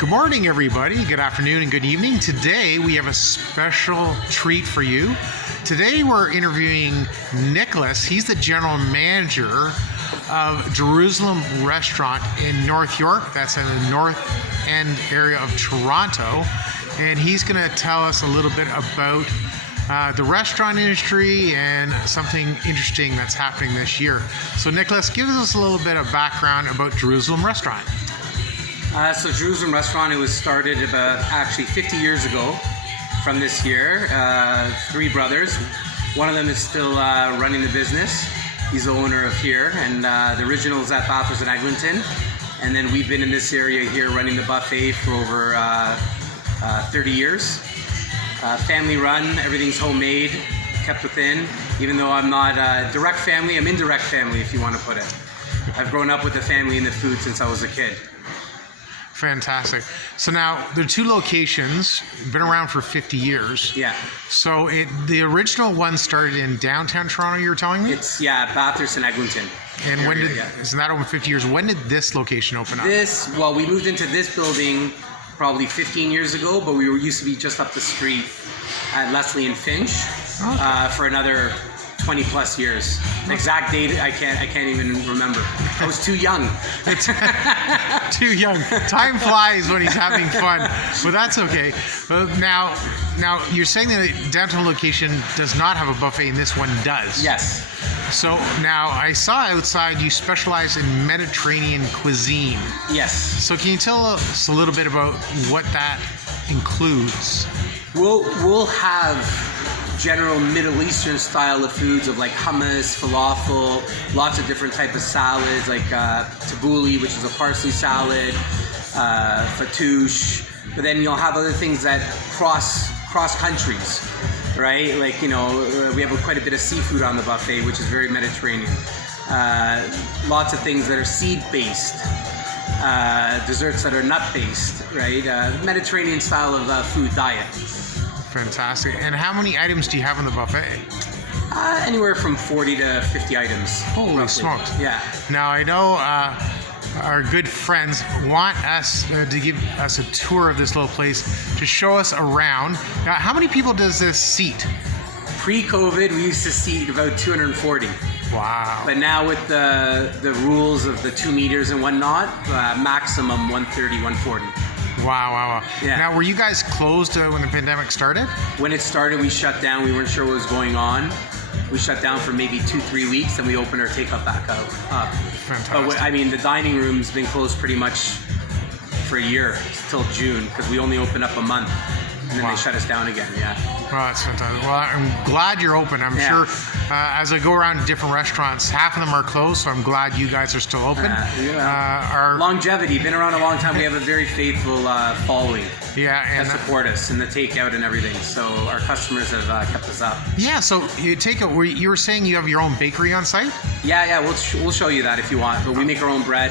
Good morning, everybody. Good afternoon and good evening. Today we have a special treat for you. Today we're interviewing Nicholas. He's the general manager of Jerusalem Restaurant in North York. That's in the North End area of Toronto. And he's going to tell us a little bit about the restaurant industry and something interesting that's happening this year. So Nicholas, give us a little bit of background about Jerusalem Restaurant. So Jerusalem Restaurant, it was started about actually 50 years ago from this year. Three brothers. One of them is still running the business. He's the owner of here, and the original is at Bathurst and Eglinton. And then we've been in this area here running the buffet for over 30 years. Family run, everything's homemade, kept within. Even though I'm not direct family, I'm indirect family, if you want to put it. I've grown up with the family and the food since I was a kid. Fantastic. So now there are two locations, been around for 50 years. Yeah. So the original one started in downtown Toronto, you were telling me? It's, Bathurst and Eglinton. And when isn't that over 50 years? When did this location open up? We moved into this building probably 15 years ago, but we used to be just up the street at Leslie and Finch for another 20 plus years. Exact date I can't even remember. I was too young. Too young. Time flies when he's having fun, but that's okay. Now you're saying that the downtown location does not have a buffet, and this one does. Yes. So now I saw outside you specialize in Mediterranean cuisine. Yes. So can you tell us a little bit about what that includes? We'll have general Middle Eastern style of foods of like hummus, falafel, lots of different type of salads like tabbouleh, which is a parsley salad, fattoush. But then you'll have other things that cross countries, right? Like, we have quite a bit of seafood on the buffet, which is very Mediterranean. Lots of things that are seed-based, desserts that are nut-based, right? Mediterranean style of food diet. Fantastic. And how many items do you have on the buffet? Anywhere from 40 to 50 items. Holy roughly. smokes. Yeah. Now, I know our good friends want us to give us a tour of this little place to show us around. Now, how many people does this seat? Pre-COVID, we used to seat about 240. Wow. But now with the rules of the 2 meters and whatnot, maximum 130, 140. Wow. Yeah. Now, were you guys closed when the pandemic started? When it started, we shut down. We weren't sure what was going on. We shut down for maybe 2-3 weeks, and we opened our takeout back up. Fantastic. But the dining room's been closed pretty much for a year, till June, because we only opened up a month, and then they shut us down again. Yeah. Well, that's fantastic. Well, I'm glad you're open. I'm sure as I go around to different restaurants, half of them are closed, so I'm glad you guys are still open. Our longevity, been around a long time. We have a very faithful following and that support us in the takeout and everything. So our customers have kept us up. Yeah, so you were saying you have your own bakery on site? Yeah, we'll show you that if you want. But we make our own bread.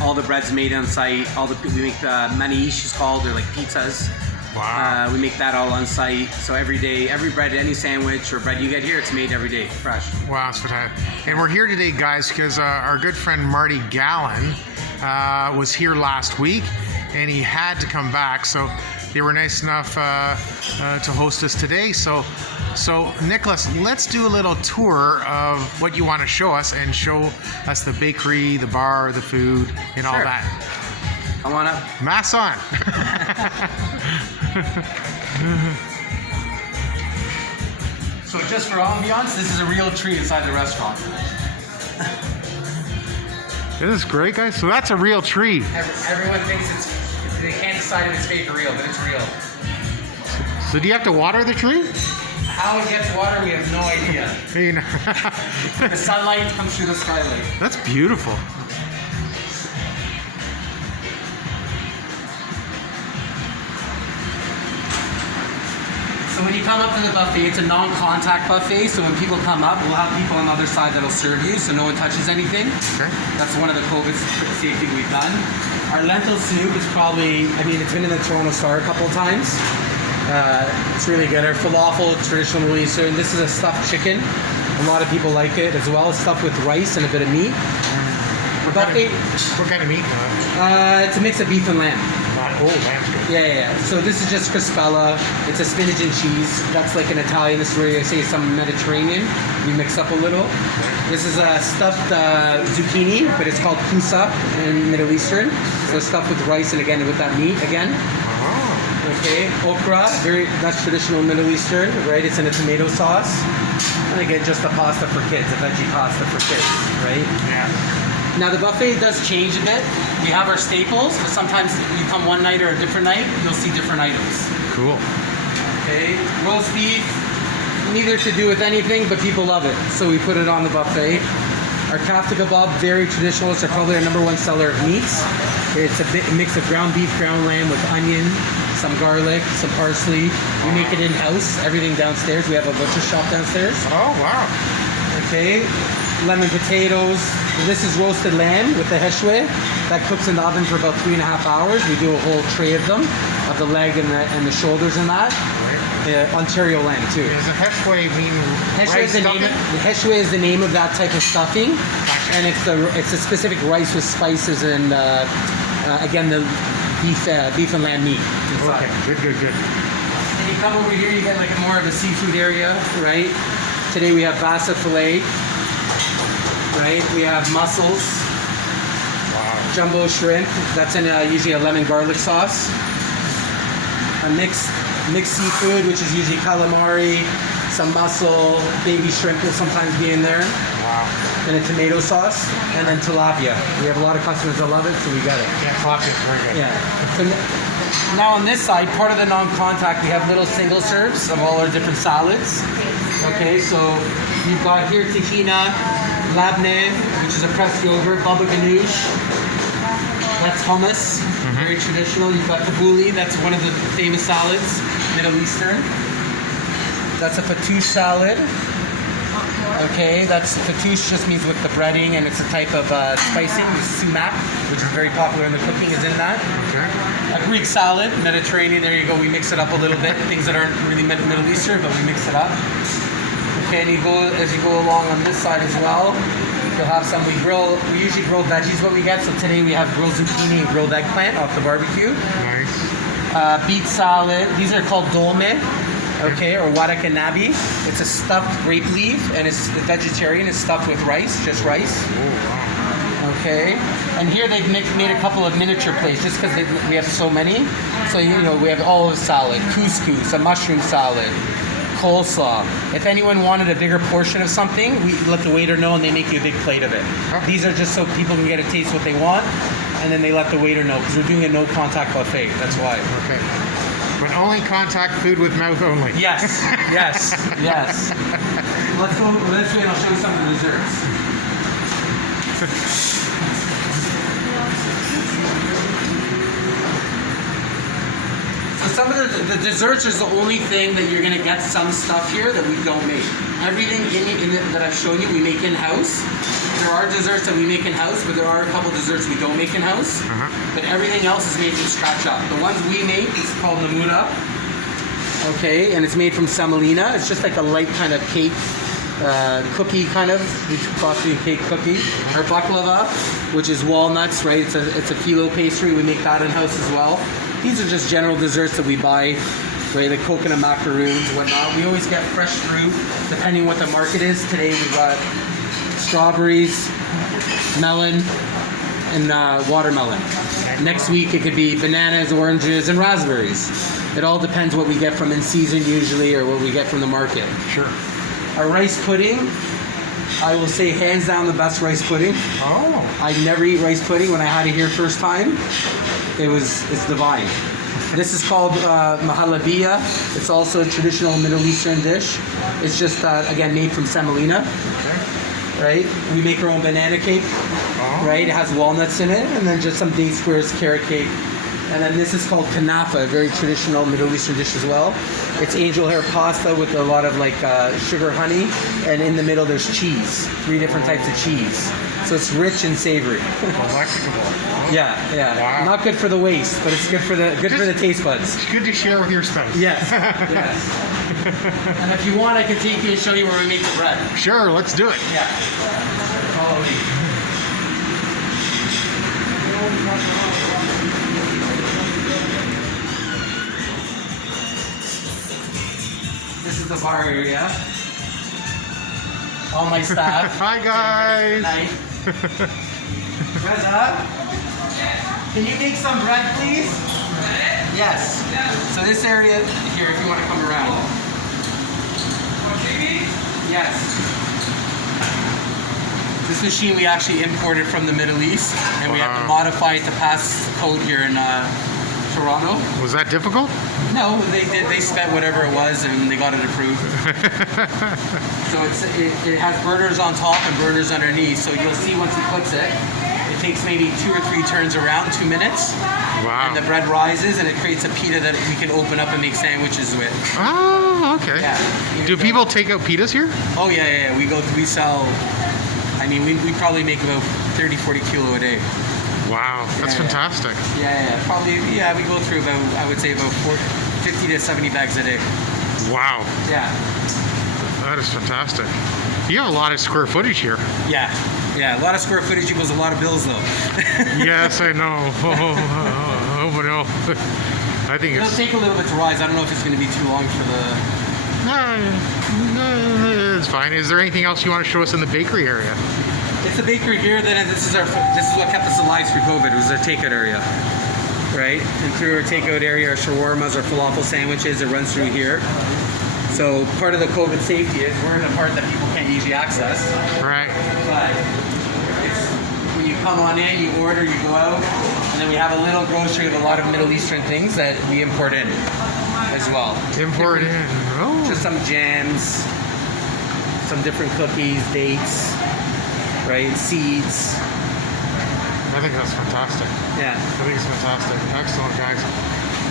All the bread's made on site. We make manish, it's called. They're like pizzas. Wow. We make that all on site. So every day, every bread, any sandwich or bread you get here, it's made every day, fresh. Wow, that's fantastic. And we're here today, guys, because our good friend Marty Gallen was here last week, and he had to come back. So they were nice enough to host us today. So Nicholas, let's do a little tour of what you want to show us, and show us the bakery, the bar, the food, and all that. Come on up. Mask on. So just for ambiance, this is a real tree inside the restaurant. This is great, guys. So that's a real tree. Everyone thinks they can't decide if it's fake or real, but it's real. So do you have to water the tree? How it gets water, we have no idea. The sunlight comes through the skylight. That's beautiful. So when you come up to the buffet, it's a non-contact buffet. So when people come up, we'll have people on the other side that'll serve you, so no one touches anything. Okay. That's one of the COVID safety we've done. Our lentil soup is probably, it's been in the Toronto Star a couple of times. It's really good. Our falafel, traditional Middle Eastern. This is a stuffed chicken. A lot of people like it as well. It's stuffed with rice and a bit of meat. buffet. What kind of meat? It's a mix of beef and lamb. Lamb's good. Yeah. So this is just crispella. It's a spinach and cheese. That's like an Italian. This is where you say some Mediterranean. We mix up a little. This is a stuffed zucchini, but it's called kusa in Middle Eastern. So stuffed with rice and again with that meat again. Okay, okra, that's traditional Middle Eastern, right? It's in a tomato sauce. And again, just a pasta for kids, a veggie pasta for kids, right? Yeah. Now the buffet does change a bit. We have our staples, but sometimes you come one night or a different night, you'll see different items. Cool. Okay, roast beef, neither to do with anything, but people love it, so we put it on the buffet. Our kafta kebab, very traditional. It's probably our #1 seller of meats. It's a mix of ground beef, ground lamb with onion, some garlic, some parsley. We make it in-house, everything downstairs. We have a butcher shop downstairs. Oh, wow. Okay, lemon potatoes. This is roasted lamb with the heshwe. That cooks in the oven for about 3.5 hours. We do a whole tray of them, of the leg and the shoulders and that. Ontario lamb too. Does the heshwe mean rice stuffing? The heshwe is the name of that type of stuffing, and it's a specific rice with spices and again the beef and lamb meat inside. Okay, good. And you come over here, you get like more of a seafood area, right? Today we have bassa filet, right? We have mussels, jumbo shrimp. That's in usually a lemon garlic sauce. A mixed seafood, which is usually calamari, some mussel, baby shrimp will sometimes be in there. Wow. And a tomato sauce, and then tilapia. We have a lot of customers that love it, so we got it. Yeah, tilapia is very good. Yeah. So now on this side, part of the non-contact, we have little single serves of all our different salads. Okay, so you've got here tahina, labneh, which is a pressed yogurt, baba ganoush. That's hummus, very traditional. You've got tabbouleh, that's one of the famous salads, Middle Eastern. That's a fattoush salad. Okay, fattoush just means with the breading, and it's a type of spicing, sumac, which is very popular in the cooking, is in that. Okay. A Greek salad, Mediterranean, there you go, we mix it up a little bit. Things that aren't really Middle Eastern, but we mix it up. Okay, and as you go along on this side as well, you'll have some, we usually grill veggies what we get, so today we have grilled zucchini and grilled eggplant off the barbecue. Nice. Beet salad, these are called dolme, okay, or warakanabi. It's a stuffed grape leaf, and it's vegetarian, it's stuffed with rice, just rice. Oh, wow. Okay, and here they've made a couple of miniature plates, just because we have so many. So, we have olive salad, couscous, a mushroom salad, coleslaw. If anyone wanted a bigger portion of something, we let the waiter know and they make you a big plate of it. Okay. These are just so people can get a taste what they want, and then they let the waiter know, because we're doing a no contact buffet, that's why. Okay. But only contact food with mouth only. Yes. Let's go this way and I'll show you some of the desserts. So some of the desserts is the only thing that you're gonna get some stuff here that we don't make. Everything that I've shown you, we make in-house. There are desserts that we make in-house, but there are a couple desserts we don't make in-house. But everything else is made from scratch up. The ones we make is called namura. Okay, and it's made from semolina. It's just like a light kind of cake, cookie kind of, coffee and cake cookie. Or baklava, which is walnuts, right? It's a phyllo pastry. We make that in-house as well. These are just general desserts that we buy, right? The coconut macaroons, whatnot. We always get fresh fruit, depending what the market is. Today we've got strawberries, melon, and watermelon. Next week it could be bananas, oranges, and raspberries. It all depends what we get from in season usually, or what we get from the market. Sure. Our rice pudding, I will say hands down the best rice pudding. Oh. I never eat rice pudding. When I had it here first time, it's divine. This is called mahalabiya. It's also a traditional Middle Eastern dish. It's just, again, made from semolina. Okay. Right? We make our own banana cake. Oh. Right? It has walnuts in it, and then just some date squares, carrot cake. And then this is called kanafa, a very traditional Middle Eastern dish as well. It's angel hair pasta with a lot of sugar honey, and in the middle there's cheese, 3 different types of cheese. So it's rich and savory. Delectable. Yeah. Wow. Not good for the waist, but it's good for the taste buds. It's good to share with your spouse. Yes. And if you want, I can take you and show you where we make the bread. Sure, let's do it. Yeah. Follow me. This is the bar area. All my staff. Hi guys. What's up? Can you make some bread, please? Yes. So this area here, if you want to come around. Yes. This machine we actually imported from the Middle East, and we have to modify it to pass code here in Toronto. Was that difficult? No, they did. They spent whatever it was, and they got it approved. So it has burners on top and burners underneath. So you'll see once he puts it, it takes maybe 2 or 3 turns around, 2 minutes. Wow. And the bread rises, and it creates a pita that we can open up and make sandwiches with. Oh, okay. Yeah. Do people take out pitas here? Oh yeah. We sell. I mean, we probably make about 30, 40 kilo a day. Wow, that's fantastic. Yeah. Probably. Yeah, we go through about, I would say about 50 to 70 bags a day. Wow, Yeah. that is fantastic. You have a lot of square footage here. Yeah. A lot of square footage equals a lot of bills, though. Yes, I know. Oh, but no. I think It'll it's... take a little bit to rise. I don't know if it's going to be too long for the... No, it's fine. Is there anything else you want to show us in the bakery area? It's the bakery here. Then this is what kept us alive through COVID. It was our takeout area, right? And through our takeout area, our shawarmas, our falafel sandwiches, it runs through here. So part of the COVID safety is we're in a part that people can't usually access. Right. But it's, when you come on in, you order, you go out, and then we have a little grocery of a lot of Middle Eastern things that we import in as well. Import in. Oh. Just some jams, some different cookies, dates, right? Seeds. I think that's fantastic. Yeah. I think it's fantastic. Excellent, guys.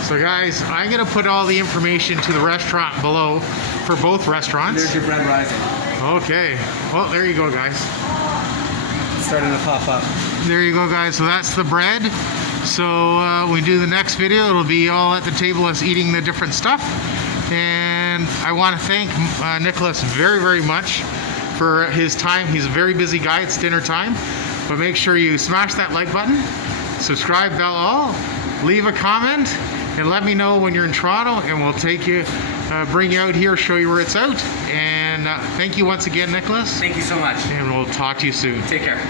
So, guys, I'm going to put all the information to the restaurant below for both restaurants. There's your bread rising. Okay. Well, there you go, guys. It's starting to pop up. There you go, guys. So that's the bread. So when we do the next video, it'll be all at the table us eating the different stuff. And I want to thank Nicholas very, very much for his time. He's a very busy guy. It's dinner time. But make sure you smash that like button, subscribe, bell all, leave a comment, and let me know when you're in Toronto, and we'll take you, bring you out here, show you where it's out. And thank you once again, Nicholas. Thank you so much. And we'll talk to you soon. Take care.